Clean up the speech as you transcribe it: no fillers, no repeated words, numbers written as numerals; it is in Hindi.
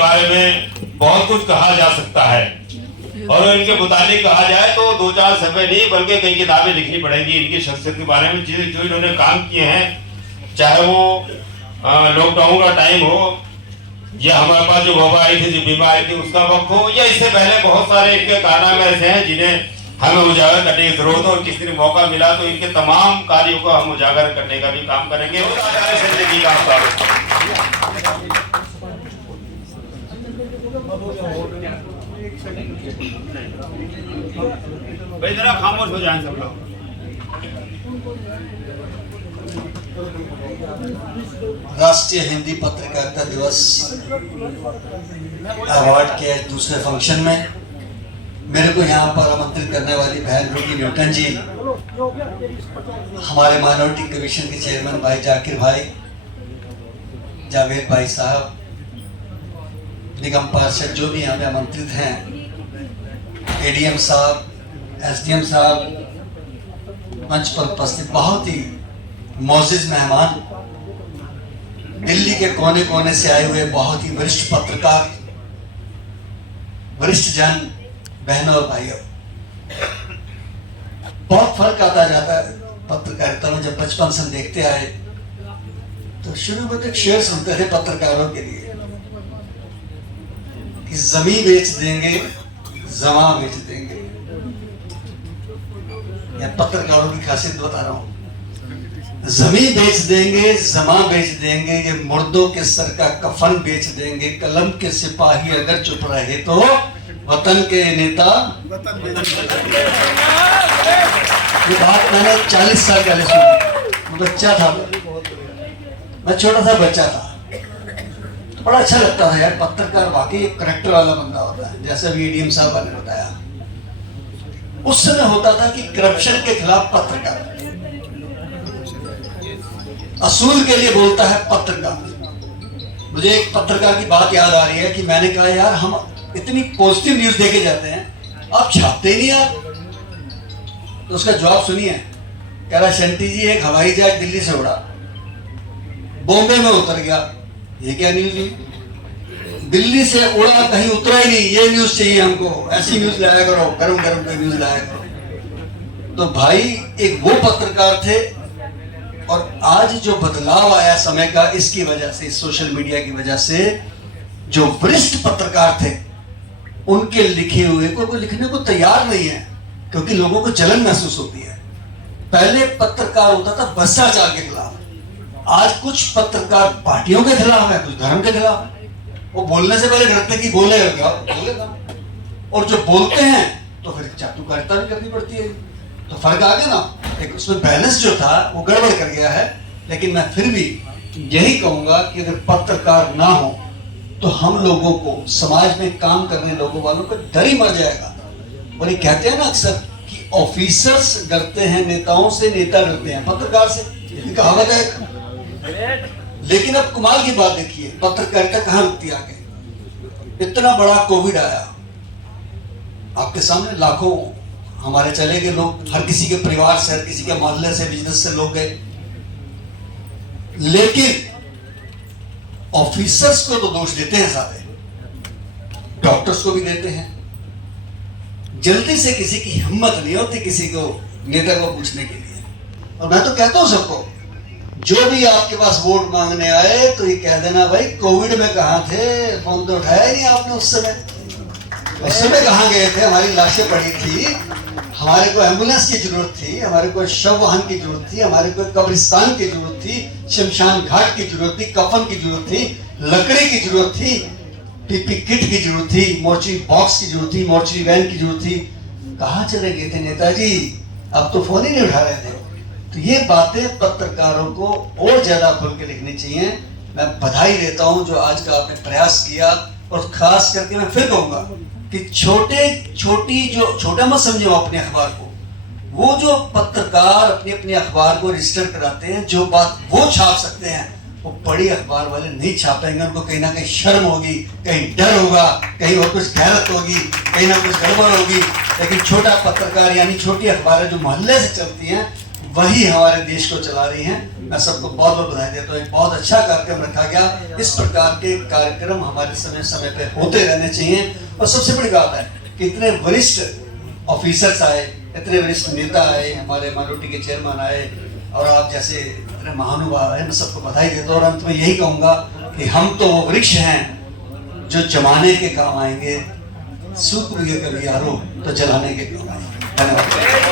बारे में बहुत कुछ कहा जा सकता है और इनके मुताबिक कहा जाए तो 2-4 सफ़े नहीं बल्कि कई किताबें लिखनी पड़ेंगी इनकी शख्सियत के बारे में, जो इन्होंने काम किए हैं, चाहे वो लॉकडाउन का टाइम हो या हमारे पास जो वबा आई थी, जो बीमारी थी उसका वक्त हो, या इससे पहले बहुत सारे इनके कारनामे ऐसे हैं जिन्हें हमें उजागर करने की जरूरत है और किसी ने मौका मिला तो इनके तमाम कार्यों को हम उजागर करने का भी काम करेंगे। जिंदगी का भाई जरा खामोश हो जाएं सब लोग। राष्ट्रीय हिंदी पत्रकारिता दिवस अवार्ड के दूसरे फंक्शन में मेरे को यहाँ पर आमंत्रित करने वाली बहन रूबी न्यूटन जी, हमारे माइनॉरिटी कमीशन के चेयरमैन भाई जाकिर भाई, जावेद भाई साहब, निगम पार्षद जो भी यहाँ पे आमंत्रित हैं, एडीएम साहब, एसडीएम साहब, मंच पर उपस्थित बहुत ही मोअज़्ज़िज़ मेहमान, दिल्ली के कोने कोने से आए हुए बहुत ही वरिष्ठ पत्रकार, वरिष्ठ जन, बहनों और भाइयों, बहुत फर्क आता जाता है पत्रकारिता में। जब बचपन से देखते आए तो शुरू में तो एक शेर सुनते थे पत्रकारों के लिए कि जमीन बेच देंगे, जमा बेच देंगे। या पत्रकारों की खासियत बता रहा हूं, जमीन बेच देंगे, जमा बेच देंगे, ये मुर्दों के सर का कफन बेच देंगे, कलम के सिपाही अगर चुप रहे तो वतन के नेता। ये बात मैंने 40 साल पहले सुनी, बच्चा था, मैं छोटा सा बच्चा था, तो बड़ा अच्छा लगता था यार, पत्रकार वाकई एक करेक्टर वाला बंदा होता है, जैसे भी एडीएम साहब ने बताया। उस समय होता था कि करप्शन के खिलाफ पत्रकार, असूल के लिए बोलता है पत्रकार। मुझे एक पत्रकार की बात याद आ रही है कि मैंने कहा यार हम इतनी पॉजिटिव न्यूज देके जाते हैं, आप छापते नहीं यार। तो उसका जवाब सुनिए, कह रहा शंटी जी एक हवाई जहाज दिल्ली से उड़ा, बॉम्बे में उतर गया, ये क्या न्यूज है? दिल्ली से उड़ा कहीं उतरा ही नहीं, ये न्यूज चाहिए हमको, ऐसी न्यूज लाया करो, गरम गरम कोई न्यूज लाया करो। तो भाई एक वो पत्रकार थे, और आज जो बदलाव आया समय का, इसकी वजह से, सोशल मीडिया की वजह से, जो वरिष्ठ पत्रकार थे उनके लिखे हुए को कोई लिखने को तैयार नहीं है, क्योंकि लोगों को जलन महसूस होती है। पहले पत्रकार होता था भ्रष्टाचार के खिलाफ, आज कुछ पत्रकार पार्टियों के खिलाफ है, कुछ धर्म के खिलाफ है। वो बोलने से पहले डरते कि बोलेगा, और जो बोलते हैं तो फिर चाटुकारिता भी करनी पड़ती है। तो फर्क आ गया ना, एक उसमें बैलेंस जो था वो गड़बड़ कर गया है। लेकिन मैं फिर भी यही कहूंगा कि अगर पत्रकार ना हो तो हम लोगों को, समाज में काम करने लोगों वालों को डर ही मर जाएगा। और ये कहते हैं ना अक्सर कि ऑफिसर्स डरते हैं नेताओं से, नेता डरते हैं पत्रकार से, ये कहावत है। लेकिन अब कमाल की बात देखिए, पत्रकारिता कहां रुकती आगे। इतना बड़ा कोविड आया, आपके सामने लाखों हमारे चले गए लोग, हर किसी के परिवार से, हर किसी के मोहल्ले से, बिजनेस से लोग गए। लेकिन ऑफिसर्स को तो दोष देते हैं सारे, डॉक्टर्स को भी देते हैं। जल्दी से किसी की हिम्मत नहीं होती किसी को, नेता को पूछने के लिए। और मैं तो कहता हूं सबको, जो भी आपके पास वोट मांगने आए तो ये कह देना भाई कोविड में कहां थे, फोन तो उठाया ही नहीं आपने उस समय। उस समय कहां गए थे? हमारी लाशें पड़ी थी, हमारे को एम्बुलेंस की जरूरत थी, हमारे को शव वाहन की जरूरत थी, हमारे को कब्रिस्तान की जरूरत थी, शमशान घाट की जरूरत थी, कफन की जरूरत थी, लकड़ी की जरूरत थी, पीपी किट की जरूरत थी, मोर्चरी बॉक्स की जरूरत थी, मोर्चरी वैन की जरूरत थी। कहाँ चले गए थे नेताजी? अब तो फोन ही नहीं उठा रहे थे। तो ये बातें पत्रकारों को और ज्यादा खुल के लिखनी चाहिए। मैं बधाई देता हूँ जो आज का आपने प्रयास किया, और खास करके मैं फिर कहूंगा कि छोटा मत समझो अपने अखबार को। वो जो पत्रकार अपने अपने अखबार को रजिस्टर कराते हैं, जो बात वो छाप सकते हैं, वो बड़ी अखबार वाले नहीं छापेंगे। उनको कहीं ना कहीं शर्म होगी, कहीं डर होगा, कहीं और कुछ गैरत होगी, कहीं ना कुछ गड़बड़ होगी। लेकिन छोटा पत्रकार यानी छोटी अखबारें जो मोहल्ले से चलती हैं, वही हमारे देश को चला रही हैं। मैं सबको बहुत बहुत बधाई देता हूँ। एक बहुत अच्छा कार्यक्रम रखा गया। इस प्रकार के कार्यक्रम हमारे समय समय पे होते रहने चाहिए। और सबसे बड़ी बात है कि इतने वरिष्ठ ऑफिसर्स आए, इतने वरिष्ठ नेता आए, हमारे माइनॉरिटी के चेयरमैन आए और आप जैसे इतने महानुभाव आए। मैं सबको बधाई देता हूँ और अंत में यही कहूँगा कि हम तो वो वृक्ष हैं जो जमाने के काम आएंगे, सूख भी कभी यारो तो जलाने के काम आएंगे। धन्यवाद।